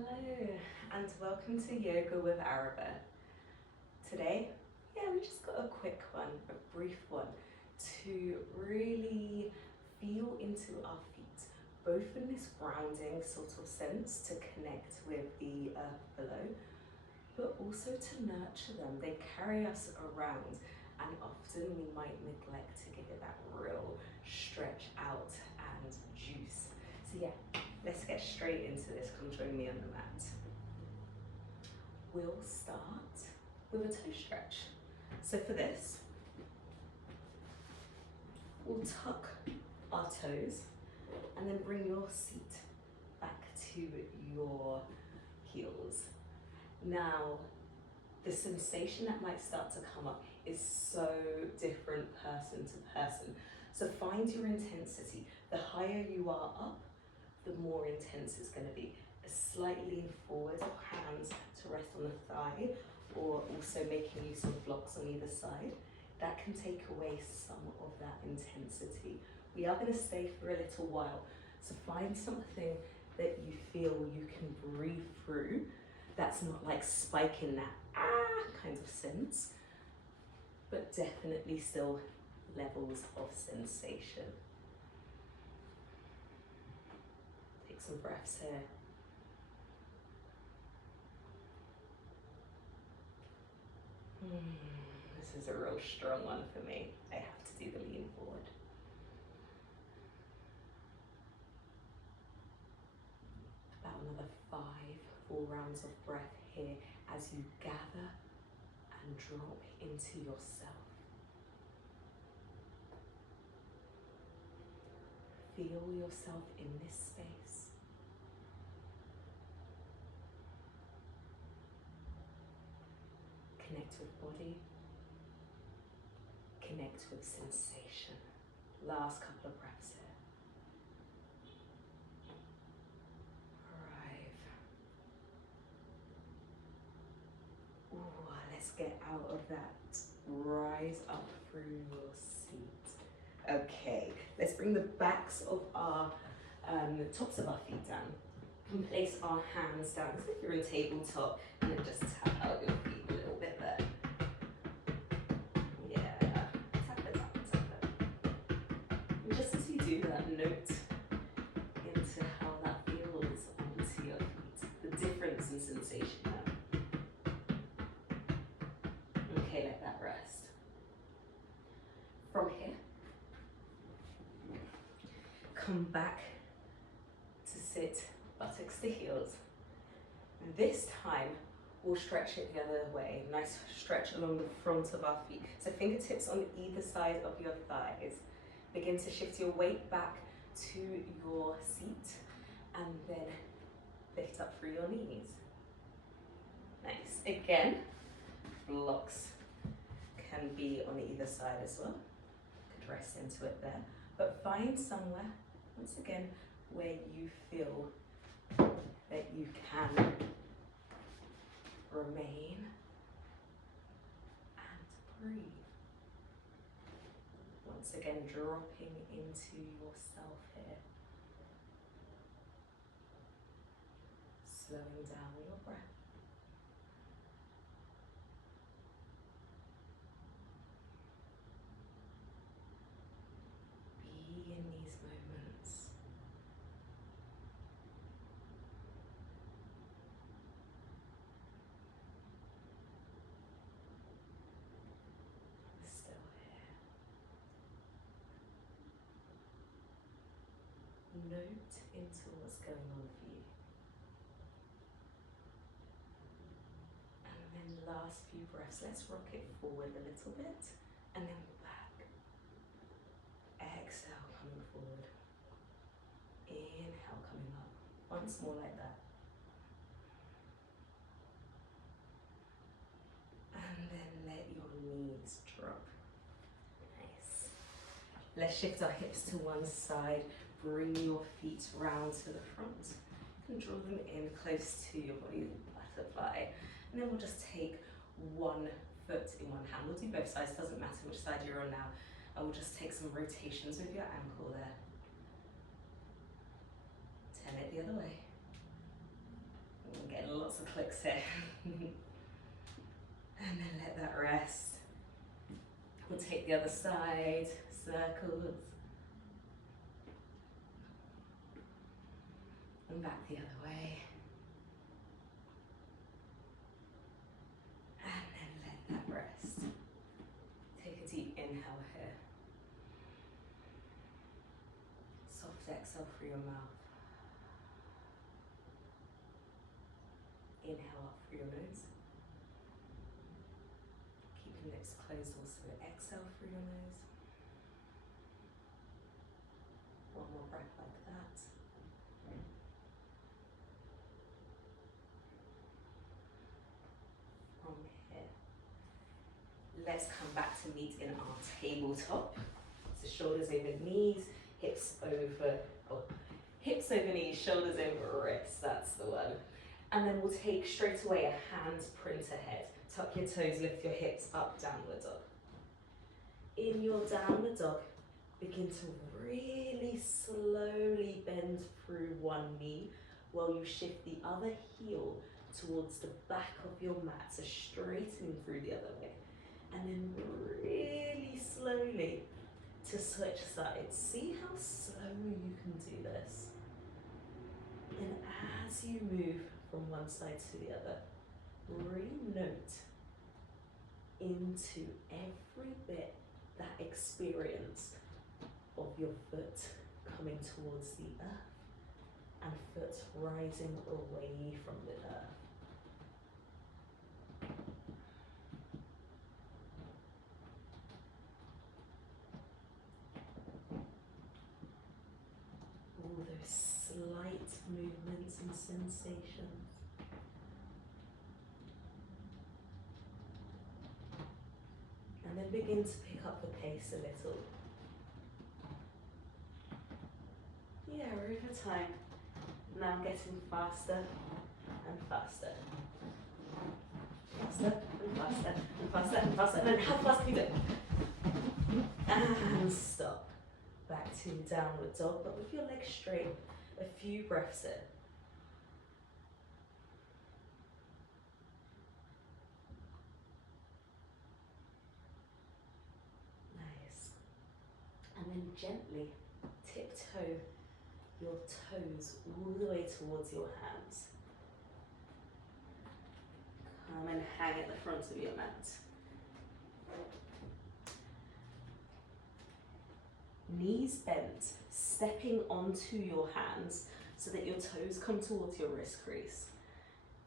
Hello and welcome to Yoga with Araba. Today, we just got a quick one, a brief one, to really feel into our feet, both in this grounding sort of sense to connect with the earth below, but also to nurture them. They carry us around and often we might neglect to give it that real stretch out and juice. So let's get straight into this. Come join me on the mat. We'll start with a toe stretch. So for this, we'll tuck our toes and then bring your seat back to your heels. Now, the sensation that might start to come up is so different person to person. So find your intensity. The higher you are up, the more intense it's going to be. Slightly lean forward, hands to rest on the thigh, or also making use of blocks on either side. That can take away some of that intensity. We are going to stay for a little while, so find something that you feel you can breathe through. That's not like spiking that kind of sense, but definitely still levels of sensation. Take some breaths here. This is a real strong one for me. I have to do the lean forward. About another 5 full rounds of breath here as you gather and drop into yourself. Feel yourself in this space. Connect with body. Connect with sensation. Last couple of breaths here. Let's get out of that. Rise up through your seat. Okay, let's bring the backs of our tops of our feet down. And place our hands down as if you're in tabletop, and then just tap out your feet a little bit there. Tap it. And just as you do that, note into how that feels onto your feet. The difference in sensation now. Okay, let that rest. From here, come back to sit buttocks to heels. This time, we'll stretch it the other way. Nice stretch along the front of our feet. So fingertips on either side of your thighs. Begin to shift your weight back to your seat and then lift up through your knees. Nice. Again, blocks can be on either side as well. Could rest into it there. But find somewhere, once again, where you feel that you can remain and breathe. Once again, dropping into yourself here. Slowing down your breath. Be in these moments. Still here. Note into what's going on for you. And then last few breaths, let's rock it forward a little bit and then back. Exhale, coming forward. Inhale, coming up. Once more like that. And then let your knees drop. Nice. Let's shift our hips to one side. Bring your feet round to the front. You can draw them in close to your body, butterfly. And then we'll just take one foot in one hand. We'll do both sides, doesn't matter which side you're on now. And we'll just take some rotations with your ankle there. Turn it the other way. of clicks here. And then let that rest. We'll take the other side, circles. And back the other way. And then let that rest. Take a deep inhale here. Soft exhale through your mouth. Inhale up through your nose. Keeping lips closed also. Exhale through your nose. One more breath like that. From here, let's come back to meet in our tabletop. So shoulders over knees, hips over knees, shoulders over wrists, that's the one. And then we'll take straight away a hand print ahead. Tuck your toes, lift your hips up, downward dog. In your downward dog, begin to really slowly bend through one knee while you shift the other heel towards the back of your mat, so straightening through the other way. And then really slowly to switch sides. See how slowly you can do this. And as you move from one side to the other, really note into every bit that experience of your foot coming towards the earth and foot rising away from the earth. All those slight movements and sensations. And then begin to pick up the pace a little. Yeah, over time. Now getting faster and faster. Faster and faster and faster and faster. And then how fast can you do it? And stop. Back to downward dog, but with your legs straight. A few breaths in. Nice. And then gently tiptoe your toes all the way towards your hands. Come and hang at the front of your mat. Knees bent, stepping onto your hands so that your toes come towards your wrist crease.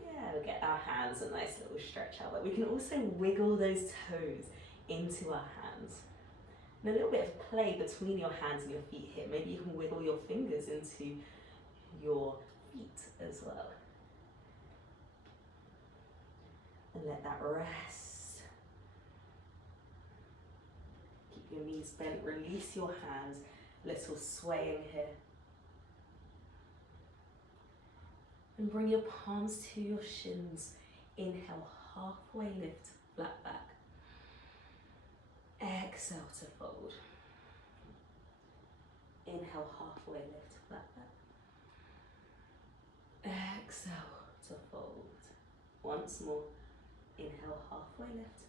Yeah, we'll get our hands a nice little stretch out, but we can also wiggle those toes into our hands. And a little bit of play between your hands and your feet here. Maybe you can wiggle your fingers into your feet as well. And let that rest. Keep your knees bent, release your hands, little swaying here. And bring your palms to your shins. Inhale, halfway lift, flat back. Exhale to fold. Inhale, halfway lift, flat back. Exhale to fold. Once more. Inhale, halfway lift.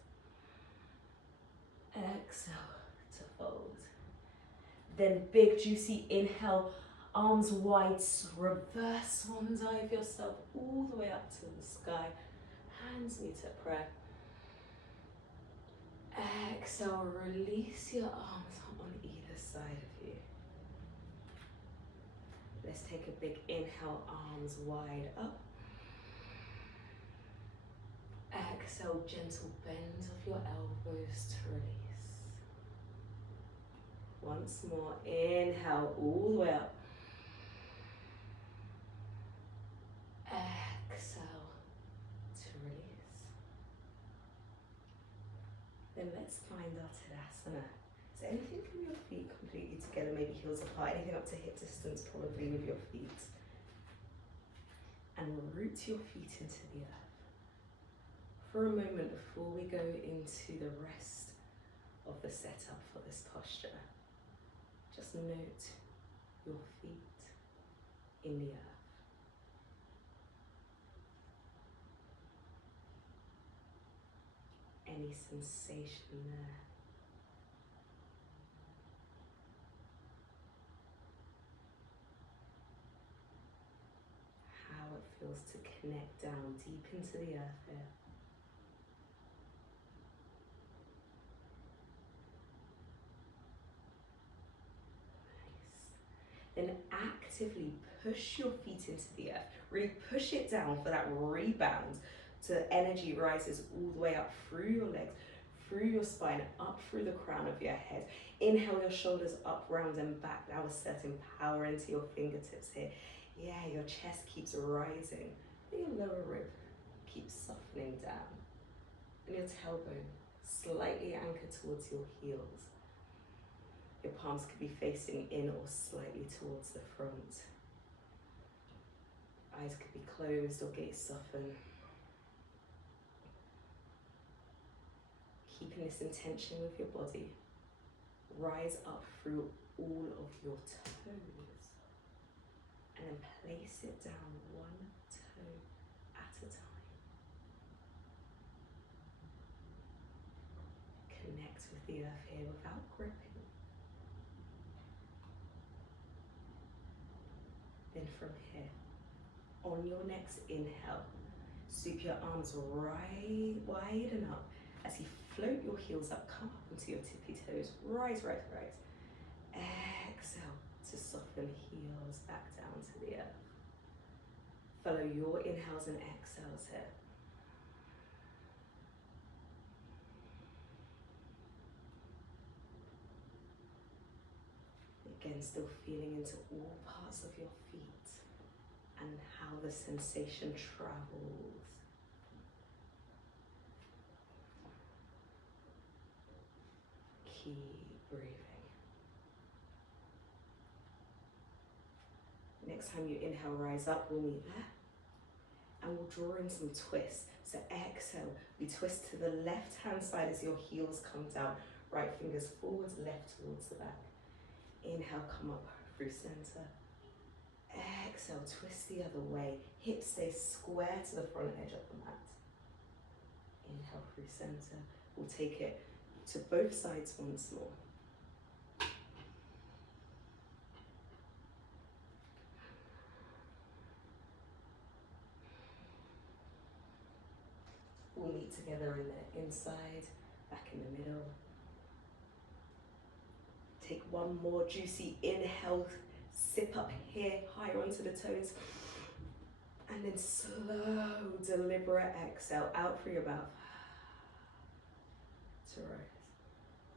Exhale to fold. Then big juicy inhale, arms wide, reverse swan dive yourself all the way up to the sky. Hands meet at prayer. Exhale, release your arms on either side of you. Let's take a big inhale, arms wide up. Exhale, gentle bend of your elbows to release. Once more, inhale all the way up. Exhale to release. Then let's find our Tadasana. So anything from your feet completely together, maybe heels apart, anything up to hip distance probably with your feet. And root your feet into the earth. For a moment before we go into the rest of the setup for this posture, just note your feet in the earth. any sensation there. How it feels to connect down deep into the earth here. Then actively push your feet into the earth. Really push it down for that rebound. So the energy rises all the way up through your legs, through your spine, up through the crown of your head. Inhale your shoulders up, round and back. Now asserting power into your fingertips here. Yeah, your chest keeps rising. Your lower rib keeps softening down. And your tailbone slightly anchored towards your heels. Your palms could be facing in or slightly towards the front. Eyes could be closed or gaze soften. Keeping this intention with your body. Rise up through all of your toes. And then place it down one toe at a time. Connect with the earth here without gripping. Then from here, on your next inhale, sweep your arms right widen up as you float your heels up, come up onto your tippy toes, rise, rise, rise. Exhale to soften heels back down to the earth. Follow your inhales and exhales here. Again, still feeling into all parts of your feet and how the sensation travels. Keep breathing. Next time you inhale, rise up, we'll meet there. And we'll draw in some twists. So exhale, we twist to the left hand side as your heels come down. Right fingers forwards, left towards the back. Inhale, come up through center. Exhale, twist the other way. Hips stay square to the front edge of the mat. Inhale through center. We'll take it to both sides once more. We'll meet together in the inside, back in the middle. Take one more juicy inhale, sip up here, higher onto the toes. And then slow, deliberate exhale out through your mouth. To rise,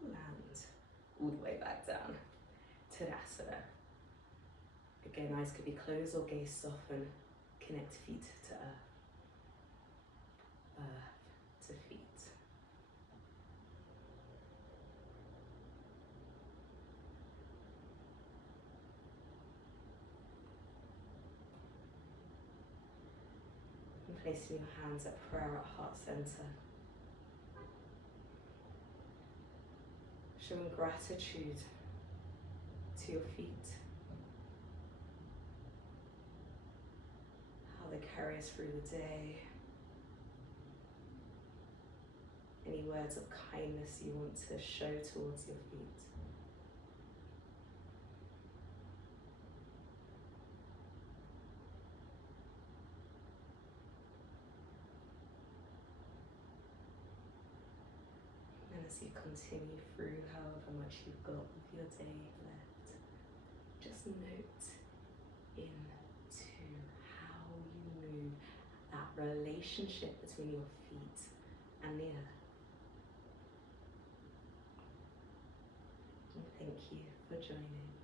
land, all the way back down. Tadasana. Again, eyes could be closed or gaze soften. Connect feet to earth. Earth to feet. And placing your hands at prayer at heart center. Showing gratitude to your feet. How they carry us through the day. Any words of kindness you want to show towards your feet. And as you continue through however much you've got of your day left, just note into how you move, that relationship between your feet and the earth. And thank you for joining.